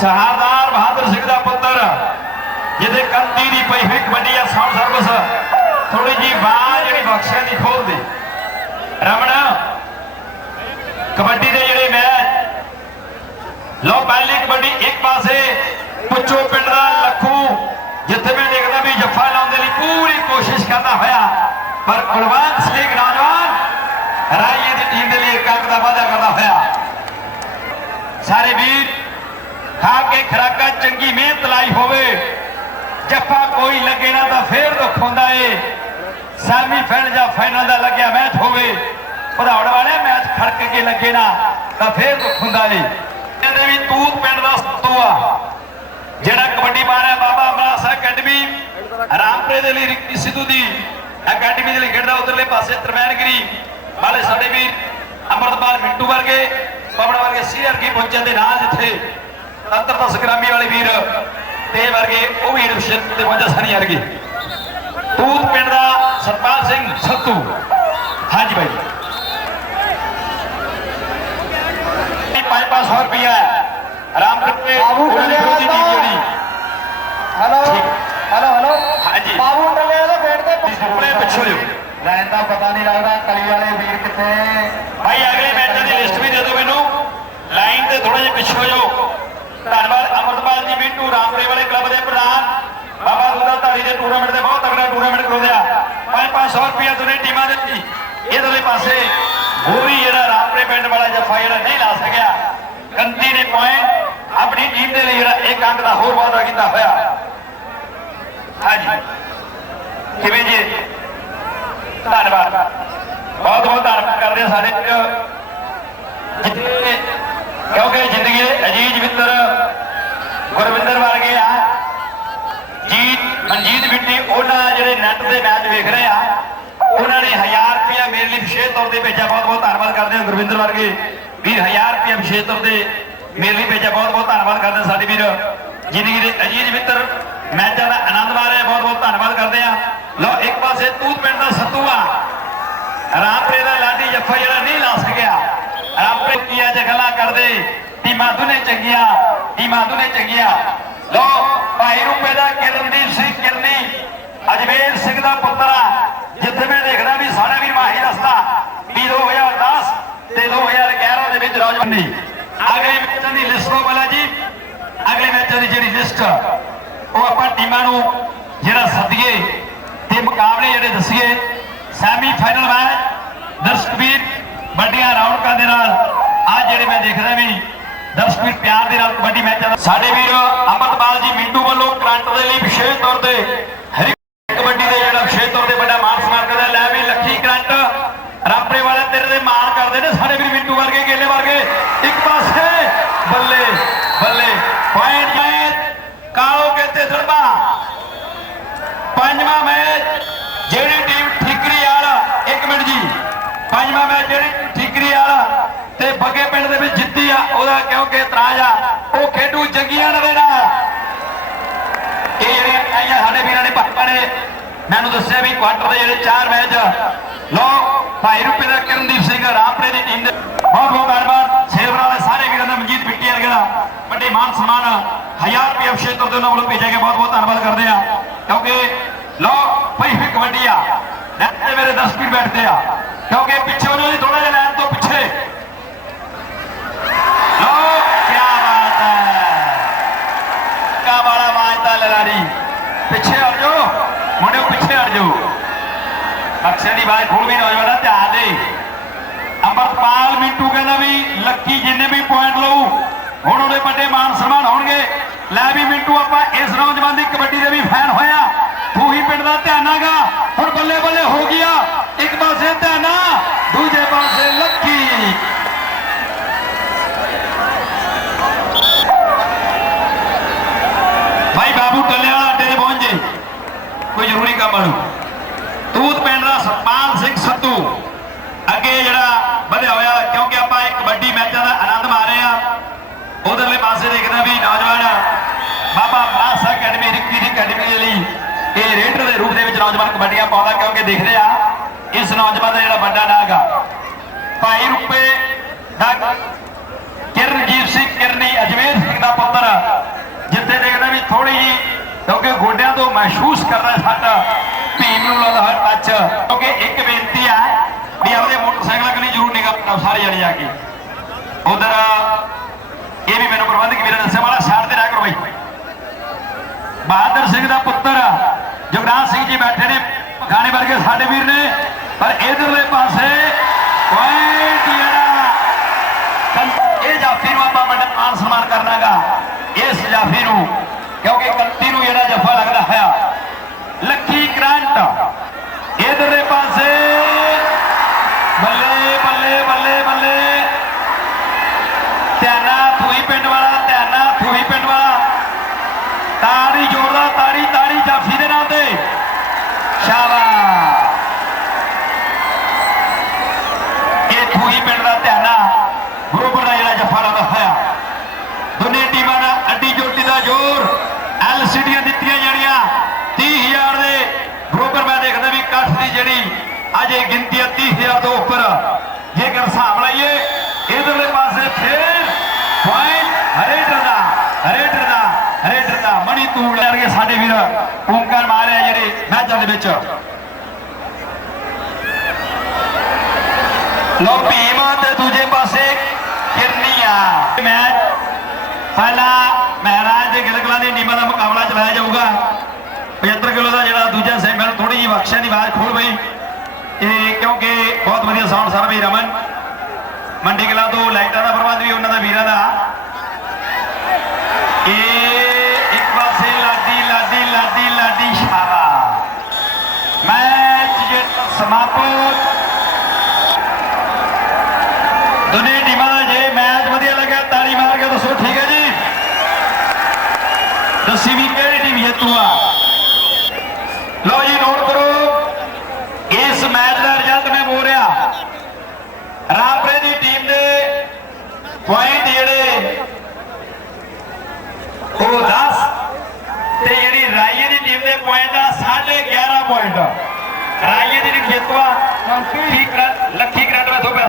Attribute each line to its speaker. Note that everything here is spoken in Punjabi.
Speaker 1: ਸਹਾਰਦਾਰ ਬਹਾਦਰ ਸਿੰਘ ਦਾ ਪੁੱਤਰ, ਜਿਹਦੇ ਕੰਤੀ ਦੀ ਪਈ ਹੋਈ ਕਬੱਡੀ ਆ ਸਾਊਂਡ ਸਰਵਿਸ ਥੋੜੀ ਜੀ ਬਾਹ ਜਿਹੜੀ ਬਖਸ਼ਿਆਂ ਦੀ ਖੋਲ ਦੇ। ਕਬੱਡੀ ਦੇ ਜਿਹੜੇ ਮੈਚ ਲੋ ਪਹਿਲੀ ਕਬੱਡੀ ਇੱਕ ਪਾਸੇ, ਪੁੱਛੋ ਪਿੰਡ ਦਾ ਲੱਖੂ, ਜਿੱਥੇ ਮੈਂ ਦੇਖਦਾ ਵੀ ਜੱਫਾ ਲਾਉਣ ਦੇ ਲਈ ਪੂਰੀ ਕੋਸ਼ਿਸ਼ ਕਰਦਾ ਹੋਇਆ, ਪਰ ਕੁਲਵੰਤ ਸਿੰਘ ਨੌਜਵਾਨ ਰਾਈਏ ਦੀ ਟੀਮ ਦੇ ਲਈ ਇੱਕ ਅੰਕ ਦਾ ਵਾਅਦਾ ਕਰਦਾ ਹੋਇਆ। ਸਾਰੇ ਵੀਰ ਖਾ ਕੇ ਖਰਾਕਾ, ਚੰਗੀ ਮਿਹਨਤ ਲਾਈ ਹੋਵੇ। ਜੱਫਾ ਕੋਈ ਲੱਗੇ ਨਾ ਤਾਂ ਫੇਰ ਦੁੱਖ ਹੁੰਦਾ ਏ। ਸੈਮੀ ਫਾਈਨਲ ਜਾਂ ਫਾਈਨਲ ਦਾ ਲੱਗਿਆ ਮੈਚ ਹੋਵੇ। ਵਧਾਉਣ ਵਾਲੇ ਮੈਚ ਖੜਕ ਕੇ ਲੱਗੇ ਨਾ ਤਾਂ ਫੇਰ ਦੁੱਖ ਹੁੰਦਾ ਏ। ਕਹਿੰਦੇ ਵੀ ਤੂਤ ਪਿੰਡ ਦਾ ਸੱਤੂ ਆ। ਜਿਹੜਾ ਕਬੱਡੀ ਮਾਰਿਆ ਬਾਬਾ ਅਮਰਾਸ ਅਕੈਡਮੀ, ਰਾਮਪੁਰੇ ਦੇ ਲਈ ਰਿੱਕੀ ਸਿੱਧੂ ਦੀ ਅਕੈਡਮੀ ਦੇ ਲਈ ਖੇਡਦਾ ਉਧਰਲੇ ਪਾਸੇ ਤਰਵੈਨਗਰੀ ਵਾਲੇ ਸਾਡੇ ਵੀਰ ਅਮਰਤਪਾਲ ਮਿੰਟੂ ਵਰਗੇ, ਪਵਨ ਵਰਗੇ ਸੀਨੀਅਰ ਕੀ ਪਹੁੰਚਣ ਦੇ ਨਾਲ ਜਿੱਥੇ ਤੰਤਰ ਸੰਗਰਾਮੀ ਵਾਲੇ ਵੀਰ ਤੇ ਵਰਗੇ ਉਹ ਵੀਰ ਵਿਸ਼ੇਸ਼ ਤੇ ਪਹੁੰਚਾ ਸਾਨੀ ਵਰਗੇ ਤੂਤ ਪਿੰਡ ਦਾ ਸਰਪਾਲ ਸਿੰਘ ਸੱਤੂ। ਹਾਂਜੀ ਬਾਈ ਇਹ 5-500 ਰੁਪਇਆ ਰਾਮਪੁਰੇ
Speaker 2: ਬਾਬੂ
Speaker 1: ਉਹਨਾਂ ਦੀ
Speaker 2: ਹੈਲੋ। Hello hello.
Speaker 1: ਹਾਂਜੀ।
Speaker 2: ਬਾਬੂ ਟੱਲੇ ਦੇ ਗੇਟ ਤੇ
Speaker 1: ਆਪਣੇ ਪਿੱਛੋਂ ਲਿਓ।
Speaker 2: ਲਾਈਨ ਦਾ ਪਤਾ ਨਹੀਂ ਲੱਗਦਾ ਕਲੀ ਵਾਲੇ ਵੀਰ ਕਿੱਥੇ
Speaker 1: ਭਾਈ ਅਗਲੇ ਮੈਚਾਂ ਦੀ ਲਿਸਟ ਵੀ ਦੇ ਦਿਓ ਮੈਨੂੰ ਲਾਈਨ ਤੇ ਥੋੜਾ ਜਿਹਾ ਪਿੱਛੇ ਹੋ ਜਾਓ ਧੰਨਵਾਦ ਅਮਰਪਾਲ ਜੀ ਮਿੰਟੂ ਰਾਮਪੁਰੇ ਵਾਲੇ ਕਲੱਬ ਬਾਬਾ ਦੁੱਲਾ ਧਾਰੀ ਦੇ ਟੂਰਨਾਮੈਂਟ ਦੇ ਬਹੁਤ ਤਗੜਾ ਟੂਰਨਾਮੈਂਟ ਕਰਾਉਂਦੇ ਆ 5-500 ਰੁਪਇਆ ਦੋਨੇ ਟੀਮਾਂ ਦੇ ਇਧਰਲੇ ਪਾਸੇ ਗੋਰੀ ਜਿਹੜਾ ਰਾਮਪੁਰੇ ਪਿੰਡ ਵਾਲਾ ਜੱਫਾ ਜਿਹੜਾ ਨਹੀਂ ਲਾ ਸਕਿਆ। ਕੰਤੀ ਨੇ ਪੁਆਇੰਟ ਆਪਣੀ ਟੀਮ ਦੇ ਲਈ ਜਿਹੜਾ ਇੱਕ ਅੰਕ ਦਾ ਹੋਰ ਵਾਅਦਾ ਕੀਤਾ ਹੋਇਆ। ਹਾਂਜੀ। ਕਿਵੇਂ ਜੀ? ਧੰਨਵਾਦ। ਬਹੁਤ ਬਹੁਤ ਧੰਨਵਾਦ ਕਰਦੇ ਸਾਡੇ ਕਿਉਂਕਿ ਜ਼ਿੰਦਗੀ ਦੇ ਅਜੀਜ਼ ਮਿੱਤਰ ਗੁਰਵਿੰਦਰ ਵਰਗੇ ਆ। ਮਨਜੀਤ ਬਿੱਟੀ, ਉਹਨਾਂ ਜਿਹੜੇ ਨੈਟ ਦੇ ਮੈਚ ਵੇਖ ਰਹੇ ਆ, ਉਹਨਾਂ ਨੇ 1000 ਰੁਪਇਆ ਮੇਰੇ ਲਈ ਵਿਸ਼ੇਸ਼ ਤੌਰ ਤੇ ਭੇਜਿਆ। ਬਹੁਤ ਬਹੁਤ ਧੰਨਵਾਦ ਕਰਦੇ ਹਾਂ ਗੁਰਵਿੰਦਰ ਵਰਗੇ ਵੀਰ। 1000 ਰੁਪਇਆ ਵਿਸ਼ੇਸ਼ ਤੌਰ ਤੇ ਮੇਰੇ ਲਈ ਭੇਜਿਆ। ਬਹੁਤ ਬਹੁਤ ਧੰਨਵਾਦ ਕਰਦੇ ਸਾਡੇ ਵੀਰ। ਜ਼ਿੰਦਗੀ ਦੇ ਅਜੀਜ਼ ਮਿੱਤਰ, ਮੈਚਾਂ ਦਾ ਆਨੰਦ ਮਾਣ ਬਹੁਤ ਬਹੁਤ ਧੰਨਵਾਦ ਕਰਦੇ ਆ ਲਓ, ਇੱਕ ਪਾਸੇ ਤੂਤ ਪਿੰਡ ਦਾ ਸੱਤੂ ਆ। ਰਾਮਪੁਰੇ ਦਾ ਲਾਡੀ ਜੱਫਾ ਜਿਹੜਾ ਨਹੀਂ ਲਾ ਸਕਿਆ। ਰਾਮਪੁਰੇ ਕੀਆ ਜਗਲਾ ਕਰਦੇ? ਟੀਮਾਂ ਦੁਨੇ ਚੰਗੀਆਂ, ਟੀਮਾਂ ਦੁਨੇ ਚੰਗੀਆਂ। ਲੋ ਭਾਈ ਰੂਪੇ ਦਾ ਕਿਰਨਦੀਪ ਸਿੰਘ ਅਜਮੇਰ ਸਿੰਘ ਦਾ ਪੁੱਤਰ ਆ। ਜਿੱਥੇ ਮੈਂ ਦੇਖਦਾ ਵੀ ਸਾਡਾ ਵੀ ਮਾਹੀ ਰਸਤਾ ਵੀ 2010 ਤੇ 2011 ਦੇ ਵਿੱਚ ਰੌਜਮੰਦੀ ਅਗਲੇ ਮੈਚਾਂ ਦੀ ਲਿਸਟ ਤੋਂ ਪਹਿਲਾਂ ਜੀ, ਅਗਲੇ ਮੈਚਾਂ ਦੀ ਜਿਹੜੀ ਲਿਸਟ ਉਹ ਆਪਾਂ ਟੀਮਾਂ ਨੂੰ ਜਿਹੜਾ ਸੱਦੀਏ ਤੇ ਮੁਕਾਬਲੇ ਜਿਹੜੇ ਦੱਸੀਏ। ਸੈਮੀ ਫਾਈਨਲ ਮੈਚ ਦਰਸ਼ਕ ਵੀਰ ਵੱਡੀਆਂ ਰੌਣਕਾਂ ਦੇ ਨਾਲ ਅੱਜ ਜਿਹੜੇ ਮੈਂ ਦੇਖਦਾ ਵੀ ਦਰਸ਼ਕ ਵੀਰ ਪਿਆਰ ਦੇ ਨਾਲ ਕਬੱਡੀ ਮੈਚਾਂ ਦਾ ਸਾਡੇ ਵੀਰ ਅਮਰਪਾਲ ਜੀ ਮਿੰਟੂ ਵੱਲੋਂ ਕਰੰਟ ਦੇ ਲਈ ਵਿਸ਼ੇਸ਼ ਤੌਰ ਤੇ ਹਰ ਇੱਕ ਕਬੱਡੀ ਦੇ ਜਿਹੜਾ ਵਿਸ਼ੇਸ਼ ਤੌਰ ਤੇ ਵੱਡਾ ਮਾਨ ਸਨਮਾਨ ਕਰਦਾ ਲੈ ਵੀ ਲੱਖੀ ਕਰੰਟ ਰਾਪਰੇ ਵਾਲੇ ਤੇਰੇ ਦੇ ਮਾਣ ਕਰਦੇ ਨੇ ਸਾਡੇ ਵੀਰ ਮਿੰਟੂ ਵਰਗੇ ਇੱਕ ਪਾਸੇ ਬੱਲੇ ਬੱਲੇ। ਪੁਆਇੰਟ ਮੈਚ, ਕਾਲੋ ਕੇ ਤੇ ਪੰਜਵਾਂ ਮੈਚ, ਜਿਹੜੀ ਟੀਮ ਠਿਕਰੀ ਵਾਲਾ ਇੱਕ ਮਿੰਟ ਜੀ। ਪੰਜਵਾਂ ਮੈਚ ਜਿਹੜੀ ਠਿਕਰੀ ਵਾਲਾ ਤੇ ਬੱਗੇ ਪਿੰਡ ਦੇ ਵਿੱਚ ਜਿੱਤੀ ਆ, ਉਹਦਾ ਕਿਉਂਕਿ ਇਤਰਾਜ਼ ਆ, ਉਹ ਖੇਡੂ ਜੰਗੀਆਂ ਦੇ ਨਾਲ। ਇਹ ਜਿਹੜੇ ਆਈਆਂ ਸਾਡੇ ਵੀਰਾਂ ਨੇ ਪਾਪਾ ਨੇ ਮੈਨੂੰ ਦੱਸਿਆ ਵੀ ਕੁਆਟਰ ਦੇ ਜਿਹੜੇ ਚਾਰ ਮੈਚ ਲੋ ਭਾਈ ਰੁਪਏ ਦਾ ਕਰਨਦੀਪ ਸਿੰਘ ਰਾਮਪੁਰੇ ਦੀ ਟੀਮ ਦੇ ਬਹੁਤ ਬਹੁਤ ਧੰਨਵਾਦ। ਸੇਵਰ ਵਾਲੇ ਸਾਰੇ ਵੀਰਾਂ ਦਾ ਮਨਜੀਤ ਬਿੱਟੀ ਵਰਗੇ ਦਾ ਵੱਡੇ ਮਾਨ ਸਨਮਾਨ 1000 ਰੁਪਏ ਅਫਸ਼ੇ ਤੋਂ ਉਹਨਾਂ ਵੱਲੋਂ ਭੇਜਿਆ ਗਿਆ। ਬਹੁਤ ਬਹੁਤ ਧੰਨਵਾਦ ਕਰਦੇ ਆ ਕਿਉਂਕਿ ਲੋ ਪਈ ਹੋਈ ਕਬੱਡੀ ਆ ਤੇ ਮੇਰੇ 10 ਸਪੀਡ ਬੈਠਦੇ ਆ। ਕਿਉਂਕਿ ਪਿੱਛੇ ਉਹਨਾਂ ਦੀ ਥੋੜਾ ਜਿਹਾ ਲੈਣ ਤੋਂ ਪਿੱਛੇ ਲੋ ਕੀ ਬਾਤ ਹੈ ਕਾ ਵਾਲਾ ਮਾਜਦਾ ਲਲਾਰੀ ਪਿੱਛੇ ਹਟ ਜਾਓ ਮੁੰਡਿਓ ਪਿੱਛੇ ਹਟ ਜਾਓ ਅਕਸ਼ਰ ਦੀ ਨੌਜਵਾਨਾਂ ਧਿਆਨ ਦੇ। ਅਮਰਪਾਲ ਮਿੰਟੂ ਕਹਿੰਦਾ ਵੀ ਲੱਕੀ ਜਿੰਨੇ ਵੀ ਪੁਆਇੰਟ ਲਊ, ਹੁਣ ਉਹਦੇ ਵੱਡੇ ਮਾਨ ਸਨਮਾਨ ਹੋਣਗੇ। ਲੈ ਵੀ ਮਿੰਟੂ, ਆਪਾਂ ਇਸ ਨੌਜਵਾਨ ਦੀ ਕਬੱਡੀ ਦੇ ਵੀ ਫੈਨ ਹੋਇਆ ਤੂੰ ਹੀ ਪਿੰਡ ਦਾ ਧਿਆਨਾਗਾ। ਹੁਣ ਬੱਲੇ ਬੱਲੇ ਹੋ ਗਿਆ। ਇੱਕ ਪਾਸੇ ਧਿਆਨਾ। ਨੌਜਵਾਨ ਕਬੱਡੀਆਂ ਪਾਉਂਦਾ ਕਿਉਂਕਿ ਦੇਖਦੇ ਆ, ਇਸ ਨੌਜਵਾਨ ਦਾ ਜਿਹੜਾ ਵੱਡਾ ਨਾਗ ਆ। ਭਾਈ ਰੁਪੇ ਦਾ ਕਿਰਨਜੀਤ ਸਿੰਘ, ਕਿਰਨੀ ਅਜਮੇਰ ਸਿੰਘ ਦਾ ਪੁੱਤਰ, ਜਿੱਥੇ ਦੇਖਦਾ ਵੀ ਥੋੜੀ ਜੀ ਕਿਉਂਕਿ ਗੋਡਿਆਂ ਤੋਂ ਮਹਿਸੂਸ ਕਰਦਾ ਸੱਟ ਭੀਮ ਨੂੰ ਲੱਗਦਾ ਹਰ ਟੱਚ ਕਿਉਂਕਿ ਇੱਕ ਬੇਨਤੀ ਆ ਵੀ ਆਪਣੇ ਮੋਟਰਸਾਈਕਲਾਂ ਕਨੀ ਜ਼ਰੂਰ ਨਿਗਾਹ ਰੱਖੋ ਸਾਰੇ ਜਣੇ ਆ ਕੇ। ਉਧਰ, ਇਹ ਵੀ ਮੈਨੂੰ ਪ੍ਰਬੰਧਕ ਵੀਰਾਂ ਦੱਸਿਆ ਵਾਲਾ ਸਾਈਡ ਤੇ ਕਰੋ ਬਾਈ। ਬਹਾਦਰ ਸਿੰਘ ਦਾ ਪੁੱਤਰ ਜਗਰਾਜ ਸਿੰਘ ਜੀ ਬੈਠੇ ਨੇ। ਪਖਾਣੇ ਵਰਗੇ ਸਾਡੇ ਵੀਰ ਨੇ। ਪਰ ਇਧਰਲੇ ਪਾਸੇ ਪੁਆਇੰਟ ਜਿਹੜਾ ਇਹ ਜਾਫੀ ਨੂੰ ਆਪਾਂ ਵੱਡਾ ਮਾਨ ਸਨਮਾਨ ਕਰਨਾਗਾ। ਇਸ ਜਾਫੀ ਨੂੰ, ਕਿਉਂਕਿ ਕੰਤੀ ਨੂੰ ਜਿਹੜਾ ਜੱਫਾ ਲੱਗਦਾ ਹੈ ਲੱਕੀ ਕਰੰਟ ਇਧਰਲੇ ਪਾਸੇ ਬੱਲੇ ਬੱਲੇ ਬੱਲੇ ਬੱਲੇ ਧਿਆਨਾ ਥੂਈ ਪਿੰਡ ਵਾਲਾ ਧਿਆਨਾ ਥੂਈ ਪਿੰਡ ਵਾਲਾ ਤਾੜੀ ਜੋੜਦਾ ਤਾੜੀ ਤਾੜੀ ਜਾਫੀ ਦੇ ਨਾਂ ਤੇ ਸ਼ਾਬਾਸ਼ ਇਹ ਥੂਈ ਪਿੰਡ ਦਾ ਧਿਆਨਾ ਬਰੋਬਰ ਦਾ ਜਿਹੜਾ ਜੱਫਾ ਲਾਉਂਦਾ ਹੋਇਆ ਦੋਨੇ ਟੀਮਾਂ ਦਾ ਅੱਡੀ ਜੋਟੀ ਦਾ ਜ਼ੋਰ ਐਲਸੀਡੀਆਂ ਦਿੱਤੀਆਂ ਜਾਣੀਆਂ 30000 ਦੇ ਬਰੋਬਰ ਮੈਂ ਦੇਖਦਾ ਵੀ ਇਕੱਠ ਦੀ ਜਿਹੜੀ ਅਜੇ ਗਿਣਤੀ 30000 ਤੋਂ ਉੱਪਰ। ਜੇਕਰ ਹਿਸਾਬ ਲਾਈਏ, ਇਧਰਲੇ ਪਾਸੇ ਫੇਰ ਪੁਆਇੰਟ ਹਰੇਟਰ ਦਾ ਹਰੇਟਰ ਦਾ ਹਰੇਟਰ ਦਾ। ਮਣੀ ਤੂੜ ਲੈਣਗੇ ਸਾਡੇ ਵੀਰ ਓਂਕਾਰ ਮਾਰਿਆ ਜਿਹੜੇ ਮੈਚਾਂ ਦੇ ਵਿੱਚ। ਲੋ ਭੀਮ ਤੇ ਦੂਜੇ ਪਾਸੇ ਕਿਰਨੀਆ ਮੈਚ ਪਹਿਲਾ ਮਹਾਰਾਜ ਦੇ ਗਿਲਗਲਾਂ ਦੀ ਟੀਮਾਂ ਦਾ ਮੁਕਾਬਲਾ ਚਲਾਇਆ ਜਾਊਗਾ। 75 ਕਿਲੋ ਦਾ ਜਿਹੜਾ ਦੂਜਾ ਸੈਮੀਫਾਈਨਲ ਥੋੜੀ ਜਿਹੀ ਬਖਸ਼ਿਆਂ ਦੀ ਆਵਾਜ਼ ਖੋਲ ਬਈ ਇਹ ਕਿਉਂਕਿ ਬਹੁਤ ਵਧੀਆ ਸਾਊਂਡ ਸਰ ਵੀ ਰਮਨ ਮੰਡੀ ਕਲਾ ਤੋਂ ਲਾਈਟਾਂ ਦਾ ਪ੍ਰਬੰਧ ਵੀ ਉਹਨਾਂ ਦਾ ਵੀਰਾਂ ਦਾ ਇਹ ਇੱਕ ਪਾਸੇ ਲਾਡੀ ਲਾਡੀ ਲਾਡੀ ਲਾਡੀ ਸ਼ਾਰਾ ਮੈਚ ਜਿਹੜਾ ਸਮਾਪਤ ਦੋਨੇ ਟੀਮਾਂ ਦਾ ਜੇ ਮੈਚ ਵਧੀਆ ਲੱਗਾ ਤਾੜੀ ਮਾਰ ਕੇ ਦੱਸੋ ਠੀਕ ਹੈ ਜੀ ਦੱਸੀ ਵੀ ਕਿਹੜੀ ਟੀਮ ਜੇਤੂ ਆ ਲਓ ਜੀ ਨੋਟ ਕਰੋ ਇਸ ਮੈਚ ਦਾ ਰਿਜ਼ਲਟ ਮੈਂ ਬੋਲ ਰਿਹਾ ਰਾਪਰੇ ਦੀ ਟੀਮ ਦੇ ਪੁਆਇੰਟ ਜਿਹੜੇ ਉਹ 10 ਤੇ ਜਿਹੜੀ ਰਾਈਏ ਦੀ ਟੀਮ ਦੇ ਪੁਆਇੰਟ ਆ 11.5 ਪੁਆਇੰਟ ਰਾਈਏ ਦੀ ਟੀਮ ਜੇਤੂਆ ਲੱਖੀ ਕਰੰਟ ਲੱਖੀ ਕਰੰਟ ਵਿੱਚ